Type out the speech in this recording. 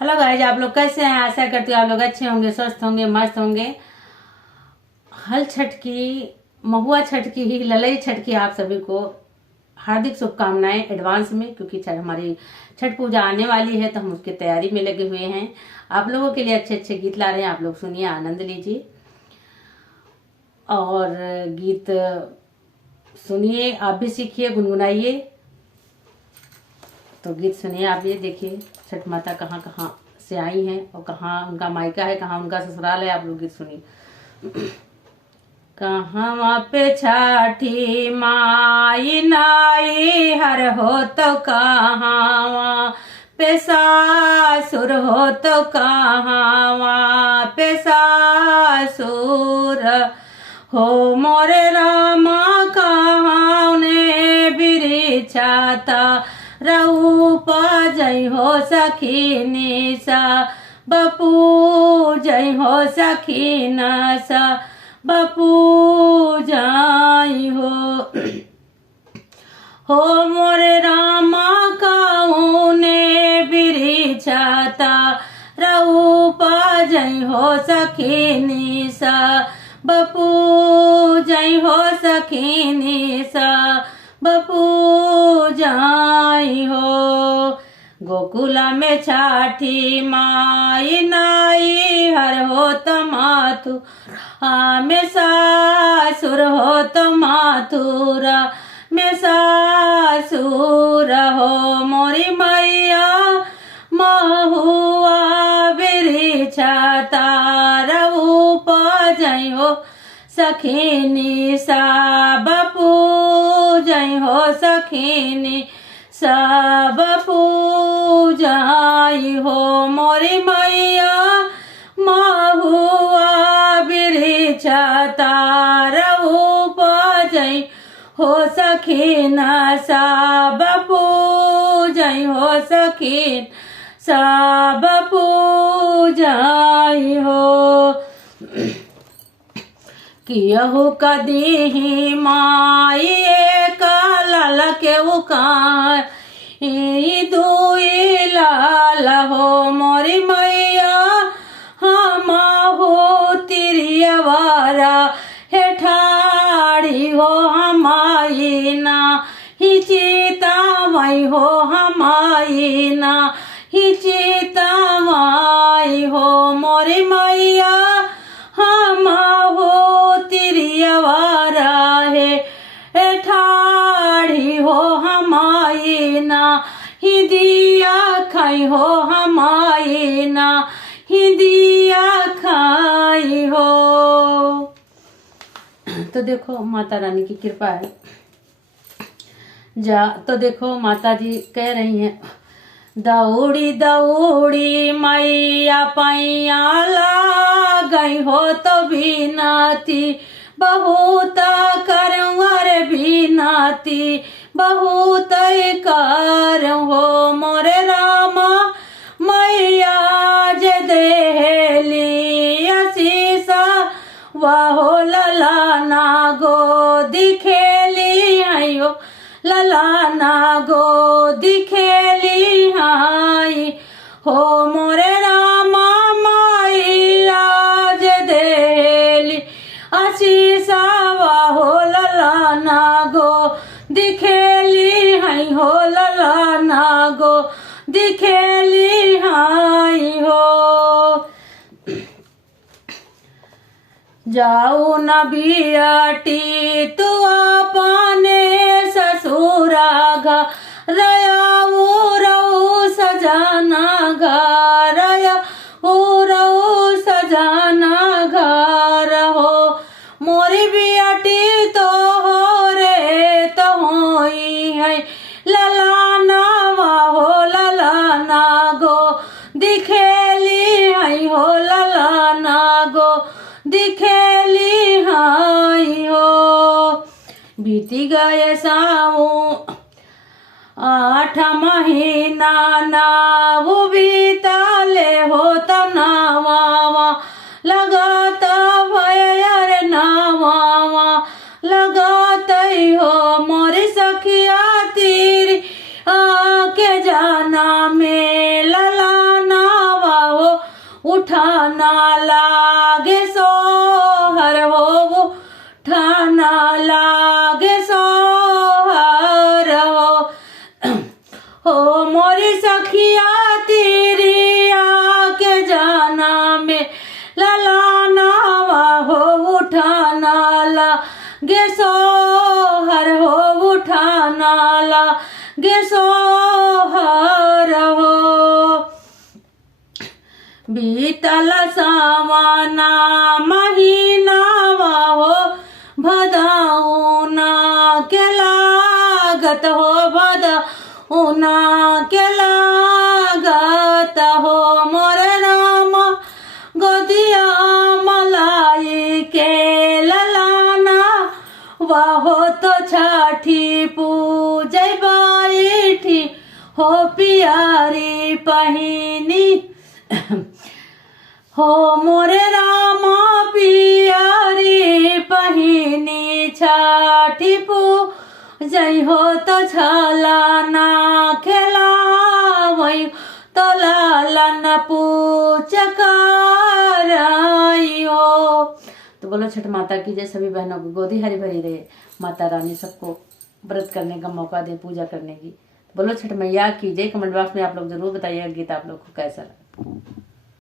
Hello guys, आप लोग कैसे हैं? आशा करती हूँ आप लोग अच्छे होंगे, स्वस्थ होंगे, मस्त होंगे। हल छठ की, महुआ छठ की ही, ललई छठ की आप सभी को हार्दिक शुभकामनाएं एडवांस में, क्योंकि हमारी छठ पूजा आने वाली है तो हम उसकी तैयारी में लगे हुए हैं। आप लोगों के लिए अच्छे अच्छे गीत ला रहे हैं, आप लोग सुनिए, आनंद लीजिए और गीत सुनिए, आप भी सीखिए, गुनगुनाइए। तो गीत सुनिए, आप ये देखिए छठ माता कहाँ कहाँ से आई हैं और कहाँ उनका मायका है, कहाँ उनका ससुराल है। आप लोग गीत सुनिए। कहाँ पे छठी माई नाई हर हो तो कहाँ पे सासुर हो तो कहाँ पे सासुर हो मोरे रामा कहाँ ने बिरिछाता रूप जय हो सखी निशा बपू जय हो सखी नसा बपू जय हो मोरे रामा काऊ ने बिरिछाता रूप जय हो सखी निशा बपू जय हो सखी निशा बपू जय हो। गोकुला में छठी माई नाई हर हो तो माथुरा में सासुर हो तो माथुरा में सासुर हो मोरी मैया महुआ बिरिछाता रूप जय हो सखीनी सा बपू जय हो सखीनी सब पूजाई हो मोरी मैया महुआ बिरिछाता रूप जय हो सखीन सब पूजय हो सखीन सब पूजाई हो। कियहु कदी माई एक लाल के उकार दुई लाल हो मोरी मैया हम हो तिरियवारा हे ठाड़ी हो हमाई ना ही चीता मई हो हमाई ना ही चीता माई हो मोरी मैया हम हो तिरियवारा है ठाड़ी हो हमाई ना ही दिया खाई हो हमाई ना ही दिया खाई हो। तो देखो माता रानी की कृपा है। तो देखो माता जी कह रही हैं, दौड़ी दौड़ी मैया पैया ला गई हो तो बीनाती बहुत करवर बीनाती बहुत कर हो मोरे रामा मैया जे देहली असीसा वाहो ललाना गो दिखेली आयो ललाना गो दिखेली हाई हो मोरे रामा माई आज देली आशीषा वाहो ललाना गो दिखेली हाई हो ललाना गो दिखेली हाई हो। जाऊ न बियाटी तू अपने ससुरा घा रयाऊ रऊ सजाना घर रऊ सजाना घर हो मोरी बियाटी तो हो रे तो होई है ललाना वाहो ललाना गो दिखेली है हो ललाना गो दिखेली हाई हो। बीती गए साऊ 8 महीना नाव बीताले हो तो नावा लगाता भयर नावा लगाता हो मोरी सखिया तीर आके जाना में ललाना उठाना लागे सोहर हो, उठाना लागे सोहर हो मोरी सखिया तेरी आके जाना में ललाना हो, उठाना लागे सोहर हो, उठाना लागे सोहर हो। बीतल सावना महीनावा हो, भदौना के लागत हो, भदौना के लागत हो मोरे राम गोदिया मलाई के ललाना वाहो तो छठी पूजै बैठी हो पियारी पहिनी हो मोरे रामा पियारी पहिनी छठी पूजै हो तो छलाना खेलावै तो लालन पूज कराई हो। तो बोलो छठ माता की जय। सभी बहनों को गोदी हरी भरी रहे, माता रानी सबको व्रत करने का मौका दे, पूजा करने की। बोलो छठ मैया की जय। कमेंट बॉक्स में आप लोग जरूर बताइएगा गीत आप लोग को कैसा लगा।